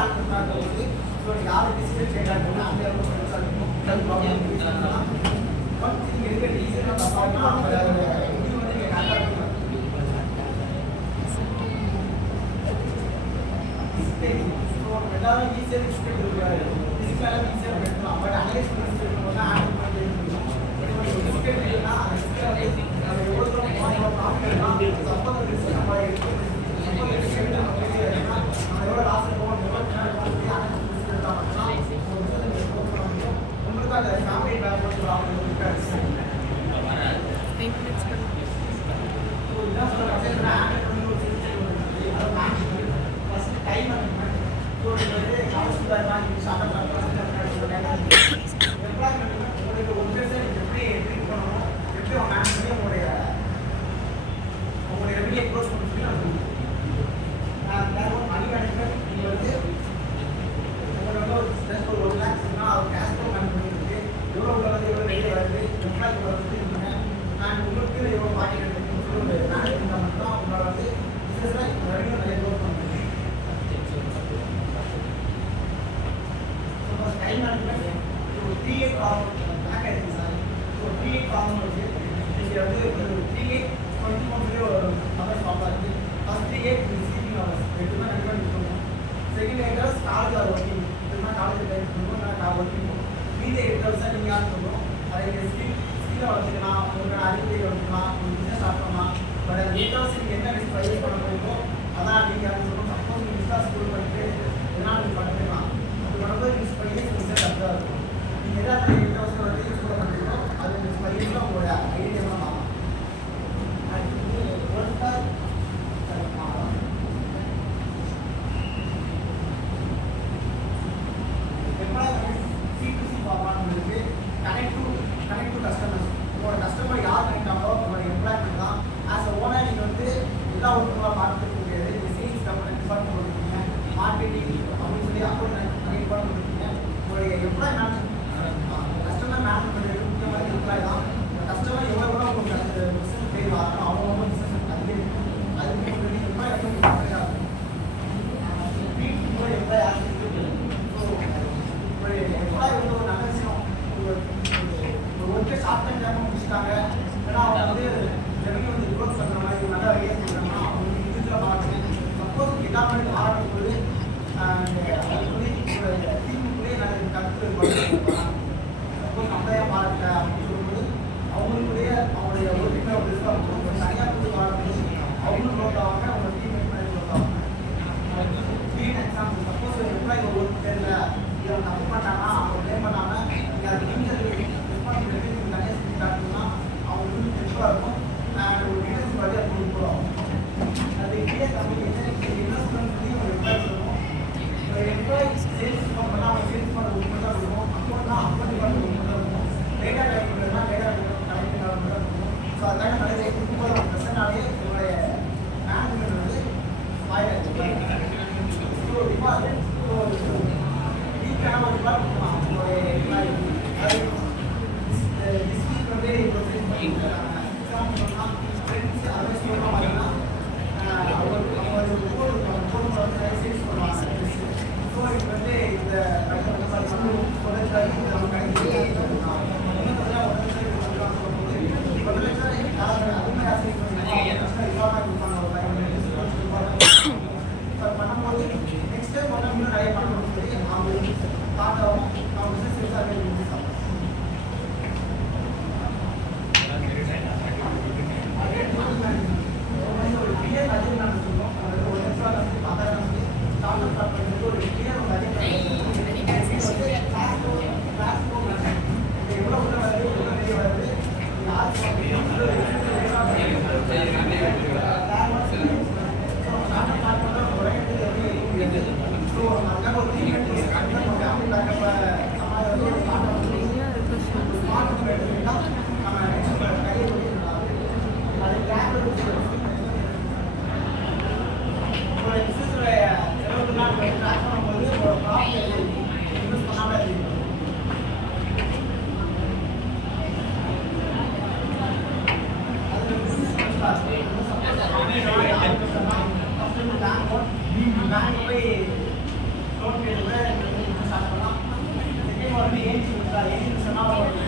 ஆளுநர் ஸோ யாரும் டிசிஷன் செய்யறாங்கன்னா அந்த இருக்க டீசல் தப்பாங்கன்னா இது வந்து நீங்கள் கான்டாக்ட் எல்லாரும் ஈஸியாக டிஸ்கட் இருக்காரு டிஸ்கெல்லாம் ஈஸியாக எடுக்கலாம் பட் அனலைஸ் பண்ணி ஆட் பண்ணி டிஸ்கட் இல்லைன்னா எவ்வளோ தூரம் ப்ராஃபிட் சப்போஸ் ரிஸ்க் நம்ம எவ்வளோ லாஸ் இருக்கும் உங்களுக்கு அந்த ஃபேமிலி பேக்ரவுண்ட் ப்ராப்ளம் இருக்காது டைம் உங்களுக்கு ஒன்று எப்படி ட்ரீட் பண்ணணும் எப்படி மேனேஜ் பண்ணி உங்களுடைய ரெவன்யூ க்ளோஸ் பண்ணி மணி மேனேஜ்மெண்ட் நீங்கள் வந்து உங்களோட ஜஸ்ட் ஒரு 1 lakhனா அவர் கேஷ் ஃப்ளோ மேனேஜ் பண்ணிட்டு எவ்வளோ உள்ள வந்து எவ்வளோ வெளியே வருது எம்ப்ளாய்க்கு வருது நான் உங்களுக்கு எவ்வளோ பாக்கெட் எடுத்துன்னு சொல்லி ஒரு மேனேஜ் பண்ணால் மட்டும் உங்களோட வந்து பிஸ்னஸில் ரெவன்யூ நிறைய க்ளோஸ் பண்ணுங்க டைம் மேனேஜ்மெண்ட் ஒரு 3A ப்ராப்ளம் பேக் ஆகிடுது சார் ஒரு 3A ப்ராப்ளம் இருக்குது நீங்கள் வந்து ஒரு 3A 24 ஒரு நம்பர் ப்ராப்ளம் இருக்குது ஃபஸ்ட் 3A ஸ்லீப்பிங் ஹவர்ஸ் எதுவுமே கண்டிப்பாக இருக்கணும் செகண்ட் 8 ஹவர்ஸ் காலேஜ் ஒர்க்கிங் எதுவுமே காலேஜ் டைம் இருக்கணும் நான் ஒர்க்கிங் போகணும் மீதி 8 ஹவர்ஸாக நீங்கள் யார் சொல்லணும் அதை நீங்கள் ஸ்கில்லை வளர்த்துக்கலாம் உங்களுக்கு அறிவியல் வளர்த்துக்கலாம் உங்களுக்கு பிஸ்னஸ் ஸ்டார்ட் பண்ணலாம் பட் அந்த 8 ஹவர்ஸ் நீங்கள் என்ன ப்ரைஸ் பண்ண முடியுமோ அதான் நீங்கள் அது சொல்லணும் சப்போஸ் நீங்கள் பிஸ்னஸ் ஸ்கூல் பண்ணிட்டு எதனால் நீங்கள் பண்ணிக்கலாம் அது பண்ணும்போது மிஸ் பண்ணி பிஸ்னஸ் அப்படிதான் இருக்கும் நீங்கள் எதாவது 8 ஹவர்ஸ் வந்து யூஸ் பண்ண பண்ணுறீங்களோ அது மிஸ் பண்ணிட்டு உங்களோட ஐடியா தான் ஆகும் கனெக்ட் டு கஸ்டமர்ஸ் உங்களோட கஸ்டமர் யார் கனெக்ட் ஆகிறோ உங்களோட எம்ப்ளாய்மெண்ட் தான் ஆஸ் அ ஓனர் நீங்கள் வந்து எல்லா ஒர்க்குமாக பார்த்துக்க முடியாது நீங்கள் சேல்ஸ் டிபார்ட்மெண்ட் கொடுத்துருக்கீங்க மார்க்கெட்டிங் அப்படின்னு சொல்லி அக்கௌண்ட் டிபார்ட்மெண்ட் கொடுத்துருக்கீங்க உங்களுடைய எம்ப்ளாய் மேனேஜ்மெண்ட் கஸ்டமர் மேனேஜ்மெண்ட் முக்கியமான எம்ப்ளாய் தான் கஸ்டமர் எவ்வளோ கூட உங்களுக்கு பிஸ்னஸ் பேர் வரணும் அவங்க பிஸ்னஸ் அதிகரிக்கும் அதுக்கு உங்களுக்கு எம்ப்ளாய் வந்து கரெக்டாக இருக்கும் உங்களுடைய எம்ப்ளாய் உங்களுடைய எம்ப்ளாய் வந்து ஒரு நல்ல விஷயம் ஒர்க்கே ஷார்ட் டைம் டைமாக முடிச்சுட்டாங்க ஏன்னா அவங்க வந்து ரெவன்யூ வந்து க்ரோத் பண்ணுற மாதிரி நல்ல ஐடியா சொல்கிறாங்கன்னா அவங்க இண்டிவிஜுவலாக மாற்றணும் சப்போஸ் எல்லாமே ஆரம்பிக்கும்போது டீமுக்குள்ளேயே நல்ல கருத்து சப்போஸ் நம்மளையே மாறட்ட அப்படின்னு சொல்லும்போது அவங்களுக்குள்ளேயே அவங்களுடைய ஒர்க்கில் ஒரு ரிஸ்க் ஆகும் தனியாக போய் வாழும்போது அவங்களும் க்ரோத் ஆவாங்க அவங்க டீம் மேட் க்ரோத் ஆவாங்க க்ளீன் எக்ஸாம்பிள் சப்போஸ் எம்ப்ளாயி ஒரு ஒர்க் தெரியல இதை தப்பு பண்ணாங்கன்னா அவங்க ப்ளேம் பண்ணாமல் நீங்கள் அது நீங்கள் தனியாக செஞ்சு காட்டணும்னா அவங்க வந்து தெளிவாக இருக்கும் நான் ஒரு லீடர்ஸ் பற்றி அது கொடுக்குறோம் அது இதே கம்யூனிகேஷன் இன்வெஸ்ட்மெண்ட் சொல்லி ஒரு எம்ப்ளாய் சொல்லுவோம் ஒரு எம்ப்ளாயி சேல்ஸ் பண்ணால் அவங்க சேல்ஸ் பண்ண ஒரு மட்டும் தான் இருக்கும் அக்கௌண்ட்னா அக்கௌண்ட் டிபார்ட்மெண்ட் ஒரு மட்டும் இருக்கும் டேட்டா கலெக்டர்னா டேட்டா கலெக்டிங் மட்டும் இருக்கும் ஸோ அதுக்காக நிறைய கொடுக்கும்போது அவங்க பிரச்சனாலே என்னுடைய மேனேஜ்மெண்ட் வந்து ஸோ டிபார்ட்மெண்ட் வீக்கான ஒரு டிபார்ட்மெண்ட் அவங்களுடைய எம்ப்ளாயி அது டிஸ்ட்ரிக்ட் வந்து இப்போ எக்ஸாம்பிள் சொன்னால் ஃப்ரெண்ட்ஸ் அதை சொல்லலாம் பார்த்தீங்கன்னா அவங்க சேல்ஸ் பண்ணுவாங்க ஸோ இப்போ வந்து இந்த பண்ணும்போது நெக்ஸ்ட் டைம் வந்து இன்னும் நிறைய பண்ணணும்னு சொல்லி அவங்க பார்க்கவும் அவங்க பிஸ்னஸ் ஆகும் எடின்னு சொன்னால்